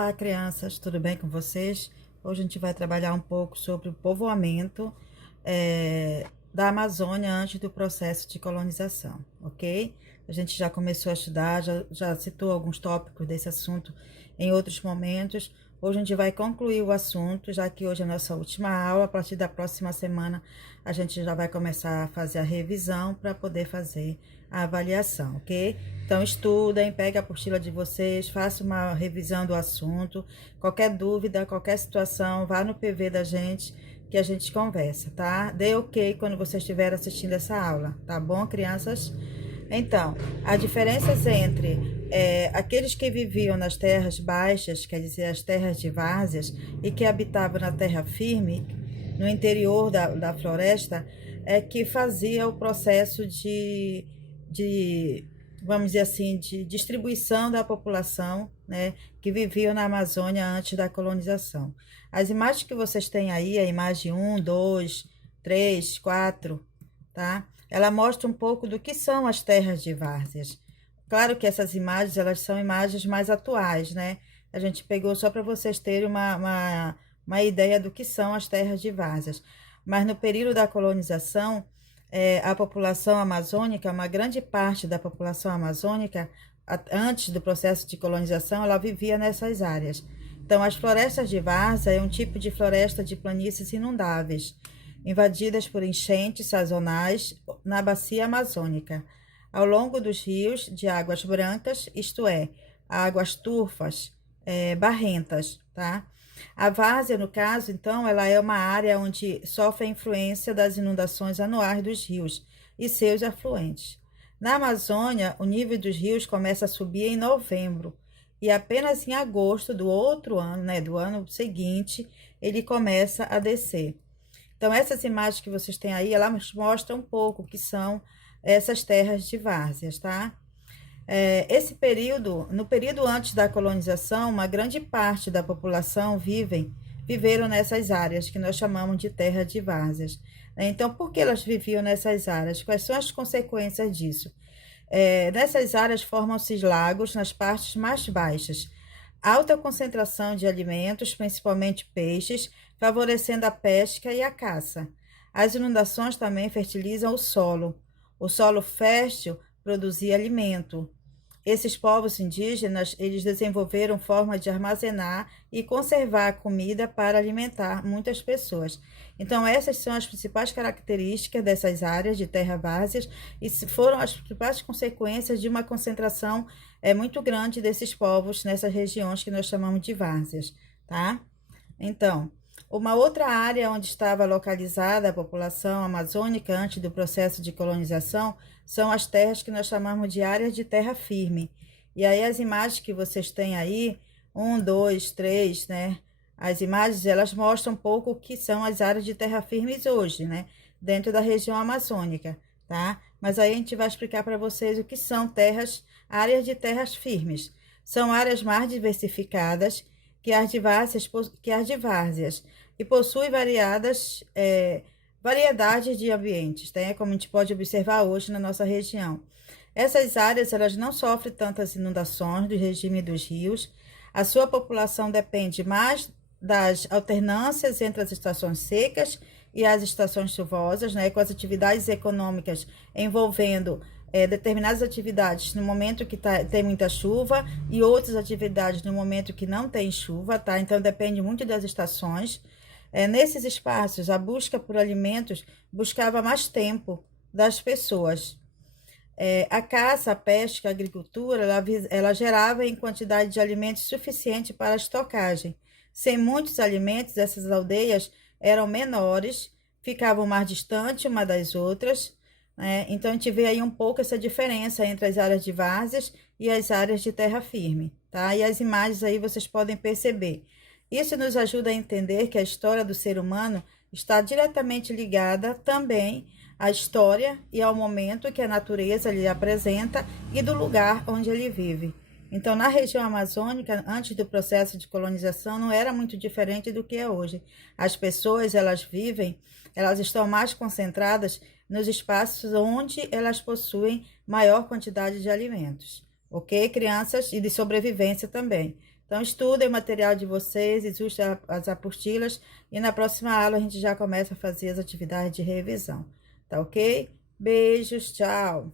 Olá, crianças, tudo bem com vocês? Hoje a gente vai trabalhar um pouco sobre o povoamento da Amazônia antes do processo de colonização, ok? A gente já começou a estudar, já citou alguns tópicos desse assunto em outros momentos. Hoje a gente vai concluir o assunto, já que hoje é a nossa última aula. A partir da próxima semana a gente já vai começar a fazer a revisão para poder fazer a avaliação, ok? Então estudem, peguem a apostila de vocês, façam uma revisão do assunto. Qualquer dúvida, qualquer situação, vá no PV da gente que a gente conversa, tá? Dê ok quando vocês estiverem assistindo essa aula, tá bom, crianças? Então, as diferenças entre aqueles que viviam nas terras baixas, quer dizer, as terras de várzeas, e que habitavam na terra firme, no interior da floresta, é que fazia o processo de, vamos dizer assim, de distribuição da população, né, que viviam na Amazônia antes da colonização. As imagens que vocês têm aí, a imagem 1, 2, 3, 4, tá? Ela mostra um pouco do que são as terras de várzeas. Claro que essas imagens, elas são imagens mais atuais, né? A gente pegou só para vocês terem uma ideia do que são as terras de várzeas. Mas no período da colonização, a população amazônica, uma grande parte da população amazônica, antes do processo de colonização, ela vivia nessas áreas. Então, as florestas de várzea é um tipo de floresta de planícies inundáveis, invadidas por enchentes sazonais na bacia amazônica, ao longo dos rios de águas brancas, isto é, águas turfas, barrentas, tá? A várzea, no caso, então, ela é uma área onde sofre a influência das inundações anuais dos rios e seus afluentes. Na Amazônia, o nível dos rios começa a subir em novembro e apenas em agosto do outro ano, né, do ano seguinte, ele começa a descer. Então, essas imagens que vocês têm aí, elas mostram um pouco o que são essas terras de várzeas, tá? No período antes da colonização, uma grande parte da população viveram nessas áreas que nós chamamos de terra de várzeas. Então, por que elas viviam nessas áreas? Quais são as consequências disso? Nessas áreas formam-se lagos nas partes mais baixas, alta concentração de alimentos, principalmente peixes, favorecendo a pesca e a caça. As inundações também fertilizam o solo. O solo fértil produzia alimento. Esses povos indígenas, eles desenvolveram forma de armazenar e conservar a comida para alimentar muitas pessoas. Então, essas são as principais características dessas áreas de terra várzeas e foram as principais consequências de uma concentração muito grande desses povos nessas regiões que nós chamamos de várzeas, tá? Então, uma outra área onde estava localizada a população amazônica antes do processo de colonização são as terras que nós chamamos de áreas de terra firme. E aí as imagens que vocês têm aí, 1, 2, 3, né? As imagens, elas mostram um pouco o que são as áreas de terra firmes hoje, né? Dentro da região amazônica, tá? Mas aí a gente vai explicar para vocês o que são áreas de terras firmes. São áreas mais diversificadas que as de várzeas e possui variedades de ambientes, né? Como a gente pode observar hoje na nossa região. Essas áreas, elas não sofrem tantas inundações do regime dos rios. A sua população depende mais das alternâncias entre as estações secas e as estações chuvosas, né? Com as atividades econômicas envolvendo determinadas atividades no momento que tem muita chuva e outras atividades no momento que não tem chuva, tá? Então depende muito das estações. Nesses espaços, a busca por alimentos buscava mais tempo das pessoas. A caça, a pesca, a agricultura, ela gerava em quantidade de alimentos suficiente para a estocagem. Sem muitos alimentos, essas aldeias eram menores, ficavam mais distantes uma das outras, né? Então, a gente vê aí um pouco essa diferença entre as áreas de várzeas e as áreas de terra firme, tá? E as imagens aí vocês podem perceber. Isso nos ajuda a entender que a história do ser humano está diretamente ligada também à história e ao momento que a natureza lhe apresenta e do lugar onde ele vive. Então, na região amazônica, antes do processo de colonização, não era muito diferente do que é hoje. As pessoas, elas estão mais concentradas nos espaços onde elas possuem maior quantidade de alimentos, ok, crianças? E de sobrevivência também. Então, estudem o material de vocês, exustem as apostilas e na próxima aula a gente já começa a fazer as atividades de revisão, tá ok? Beijos, tchau!